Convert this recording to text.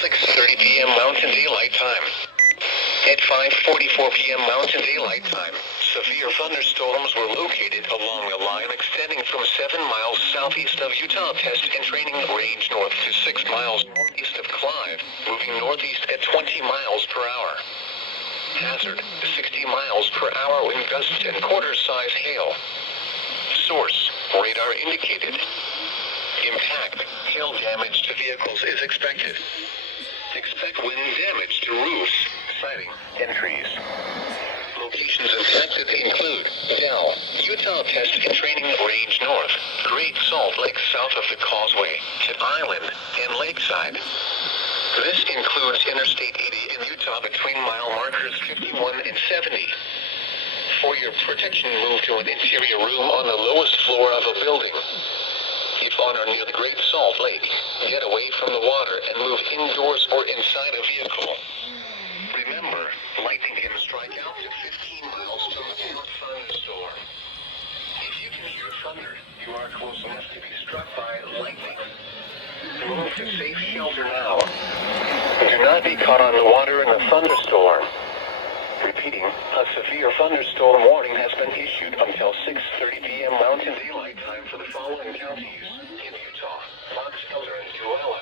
6:30 p.m. Mountain Daylight Time. At 5:44 p.m. Mountain Daylight Time, severe thunderstorms were located along a line extending from 7 miles southeast of Utah Test and Training Range north to 6 miles east of Clive, moving northeast at 20 miles per hour. Hazard, 60 miles per hour wind gusts and quarter-size hail. Source, radar indicated. Impact, hail damage to vehicles is expected. Expect wind damage to roofs, siding, and trees. Locations impacted include Dell, Utah Test and Training Range North, Great Salt Lake south of the Causeway, Tit Island, and Lakeside. This includes Interstate 80 in Utah between mile markers 51 and 70. For your protection, move to an interior room on the lowest floor of a building. If on or near the Great Salt Lake, get away from the water and move indoors or inside a vehicle. Remember, lightning can strike out to 15 miles from a thunderstorm. If you can hear thunder, you are close enough to be struck by lightning. Move to safe shelter now. Do not be caught on the water in a thunderstorm. Repeating, a severe thunderstorm warning has been issued until 6:30 p.m. Mountain Daylight Time for the following counties in Utah: Fox, Elder, and Tooele.